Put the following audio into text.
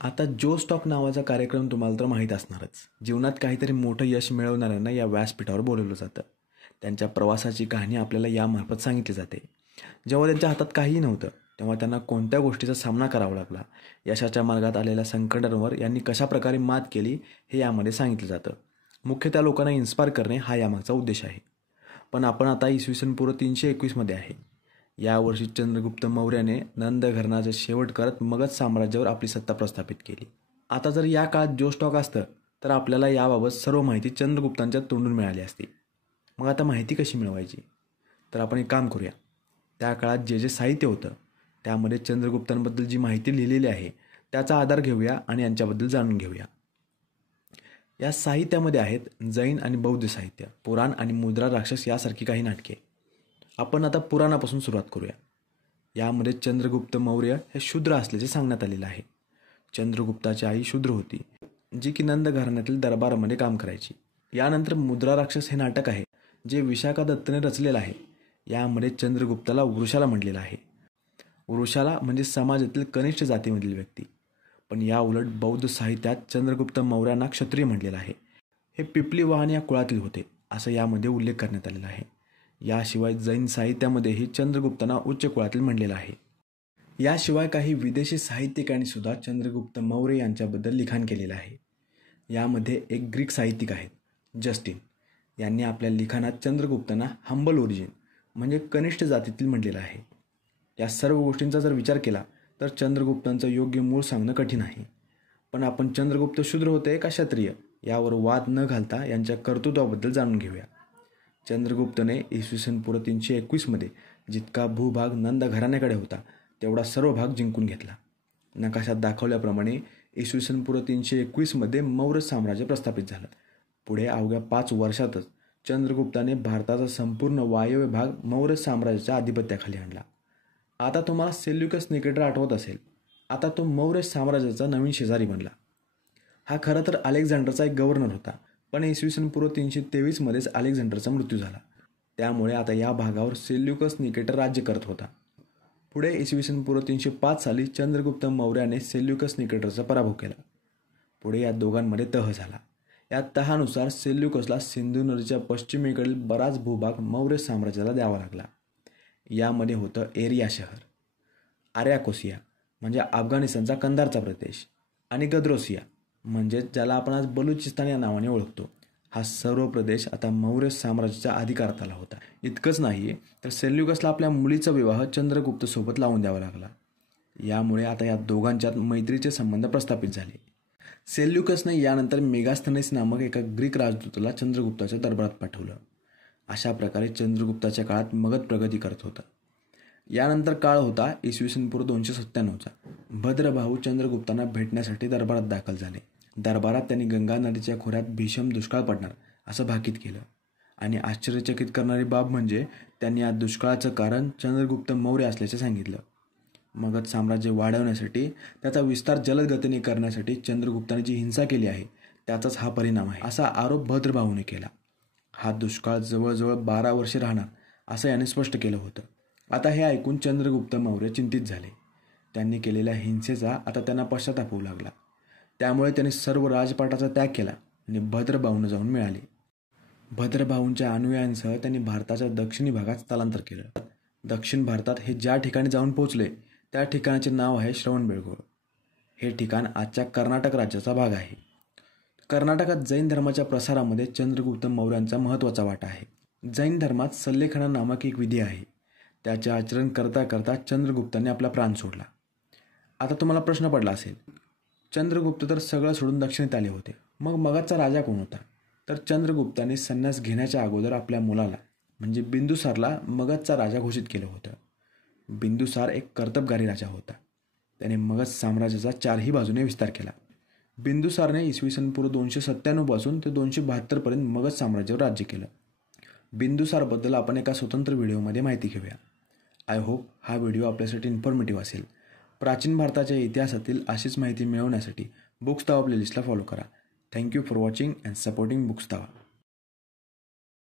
आता जो स्टॉक नावाचा कार्यक्रम तुम्हाला तर माहीत असणारच. जीवनात काहीतरी मोठं यश मिळवणाऱ्यांना या व्यासपीठावर बोलवलं जातं. त्यांच्या प्रवासाची कहाणी आपल्याला यामार्फत सांगितली जाते. जेव्हा त्यांच्या हातात काहीही नव्हतं, तेव्हा त्यांना कोणत्या गोष्टीचा सामना करावा लागला, यशाच्या मार्गात आलेल्या संकटांवर यांनी कशाप्रकारे मात केली, हे यामध्ये सांगितलं जातं. मुख्य त्या लोकांना इन्स्पायर करणे हा यामागचा उद्देश आहे. पण आपण आता इसवी पूर्व 321मध्ये आहे. यावर्षी चंद्रगुप्त मौर्याने नंद घराण्याचा शेवट करत मगध साम्राज्यावर आपली सत्ता प्रस्थापित केली. आता जर या काळात जो स्टॉक असतं तर आपल्याला याबाबत सर्व माहिती चंद्रगुप्तांच्या तोंडून मिळाली असती. मग आता माहिती कशी मिळवायची? तर आपण एक काम करूया. त्या काळात जे जे साहित्य होतं त्यामध्ये चंद्रगुप्तांबद्दल जी माहिती लिहिलेली आहे त्याचा आधार घेऊया आणि यांच्याबद्दल जाणून घेऊया. या साहित्यामध्ये आहेत जैन आणि बौद्ध साहित्य, पुराण आणि मुद्रा राक्षस यासारखी काही नाटके. आपण आता पुराणापासून सुरुवात करूया. यामध्ये चंद्रगुप्त मौर्य हे शूद्र असल्याचे सांगण्यात आलेलं आहे. चंद्रगुप्ताची आई शूद्र होती, जी की नंद घराण्यातील दरबारामध्ये काम करायची. यानंतर मुद्रा राक्षस हे नाटक आहे, जे विशाखा दत्तने रचलेलं आहे. यामध्ये चंद्रगुप्ताला वृषाला म्हटलेलं आहे. वृषाला म्हणजे समाजातील कनिष्ठ जातीमधील व्यक्ती. पण या उलट बौद्ध साहित्यात चंद्रगुप्त मौर्यांना क्षत्रिय म्हटलेलं आहे. हे पिपली वाहन या कुळातील होते असं यामध्ये उल्लेख करण्यात आलेला आहे. याशिवाय जैन साहित्यामध्येही चंद्रगुप्तांना उच्च कुळातील म्हणलेलं आहे. याशिवाय काही विदेशी साहित्यिकांनी सुद्धा चंद्रगुप्त मौर्य यांच्याबद्दल लिखाण केलेलं आहे. यामध्ये एक ग्रीक साहित्यिक आहेत, जस्टिन. यांनी आपल्या लिखाणात चंद्रगुप्तांना हंबल ओरिजिन म्हणजे कनिष्ठ जातीतील म्हटलेलं आहे. या सर्व गोष्टींचा जर विचार केला तर चंद्रगुप्तांचं योग्य मूळ सांगणं कठीण आहे. पण आपण चंद्रगुप्त शूद्र होते का क्षत्रिय यावर वाद न घालता यांच्या कर्तृत्वाबद्दल जाणून घेऊया. चंद्रगुप्तने पूर्व 321मध्ये जितका भूभाग नंद घराण्याकडे होता तेवढा सर्व भाग जिंकून घेतला. नकाशात दाखवल्याप्रमाणे पूर्व 321मध्ये मौर्य साम्राज्य प्रस्थापित झालं. पुढे अवघ्या 5 वर्षातच चंद्रगुप्ताने भारताचा संपूर्ण वायव्य भाग मौर्य साम्राज्याच्या आधिपत्याखाली आणला. आता तुम्हाला सेल्युकस निकेटर आठवत असेल. आता तो मौर्य साम्राज्याचा नवीन शेजारी बनला. हा खरं तर अलेक्झांडरचा एक गव्हर्नर होता, पण पूर्व 323मध्येच अलेक्झांडरचा मृत्यू झाला. त्यामुळे आता या भागावर सेल्युकस निकेटर राज्य करत होता. पुढे पूर्व 305 साली चंद्रगुप्त मौर्याने सेल्युकस निकेटरचा पराभव केला. पुढे या दोघांमध्ये तह झाला. या तहानुसार सेल्युकसला सिंधू नदीच्या पश्चिमेकडील बराच भूभाग मौर्य साम्राज्याला द्यावा लागला. यामध्ये होतं एरिया शहर, आर्याकोसिया म्हणजे अफगाणिस्तानचा कंधारचा प्रदेश, आणि गद्रोसिया म्हणजे ज्याला आपण आज बलुचिस्तान या नावाने ओळखतो. हा सर्व प्रदेश आता मौर्य साम्राज्याच्या अधिकारात आला होता. इतकंच नाही तर सेल्युकसला आपल्या मुलीचा विवाह चंद्रगुप्तसोबत लावून द्यावा लागला. यामुळे आता या दोघांच्यात मैत्रीचे संबंध प्रस्थापित झाले. सेल्युकसने यानंतर मेगास्थनेस नामक एका ग्रीक राजदूताला चंद्रगुप्ताच्या दरबारात पाठवलं. अशा प्रकारे चंद्रगुप्ताच्या काळात मगध प्रगती करत होता. यानंतर काळ होता पूर्व 297चा. भद्रभाऊ चंद्रगुप्तांना भेटण्यासाठी दरबारात दाखल झाले. दरबारात त्यांनी गंगा नदीच्या खोऱ्यात भीषण दुष्काळ पडणार असं भाकीत केलं. आणि आश्चर्यचकित करणारी बाब म्हणजे त्यांनी या दुष्काळाचं कारण चंद्रगुप्त मौर्य असल्याचे सांगितलं. मगध साम्राज्य वाढवण्यासाठी, त्याचा विस्तार जलद गतीने करण्यासाठी चंद्रगुप्ताने जी हिंसा केली आहे त्याचाच हा परिणाम आहे असा आरोप भद्रभाऊने केला. हा दुष्काळ जवळजवळ 12 वर्षे राहणार असं याने स्पष्ट केलं होतं. आता हे ऐकून चंद्रगुप्त मौर्य चिंतित झाले. त्यांनी केलेल्या हिंसेचा आता त्यांना पश्चाताप होऊ लागला. त्यामुळे त्यांनी सर्व राजपाटाचा त्याग केला आणि भद्रभाऊंना जाऊन मिळाले. भद्रभाऊंच्या अनुयायांसह त्यांनी भारताच्या दक्षिणी भागात स्थलांतर केलं. दक्षिण भारतात हे ज्या ठिकाणी जाऊन पोहोचले त्या ठिकाणाचे नाव आहे श्रवणबेळगोळ. हे ठिकाण आजच्या कर्नाटक राज्याचा भाग आहे. कर्नाटकात जैन धर्माच्या प्रसारामध्ये चंद्रगुप्त मौर्यांचा महत्त्वाचा वाटा आहे. जैन धर्मात सल्लेखना नामक एक विधी आहे. त्याचे आचरण करता करता चंद्रगुप्ताने आपला प्राण सोडला. आता तुम्हाला प्रश्न पडला असेल, चंद्रगुप्त तर सगळं सोडून दक्षिणेत आले होते, मग मगधचा राजा कोण होता? तर चंद्रगुप्ताने संन्यास घेण्याच्या अगोदर आपल्या मुलाला म्हणजे बिंदुसारला मगधचा राजा घोषित केलं होतं. बिंदुसार एक कर्तबगारी राजा होता. त्याने मगध साम्राज्याचा 4ही बाजूने विस्तार केला. बिंदुसारने पूर्व 297 पासून ते 272 पर्यंत मगध साम्राज्यावर राज्य केलं. बिंदुसारबद्दल आपण एका स्वतंत्र व्हिडिओमध्ये माहिती घेऊया. आय होप हा व्हिडिओ आपल्यासाठी इन्फॉर्मेटिव्ह असेल. प्राचीन भारताच्या इतिहासातील अशीच माहिती मिळवण्यासाठी बुक्स तावा प्लेलिस्टला फॉलो करा. Thank you for watching and supporting books तावा.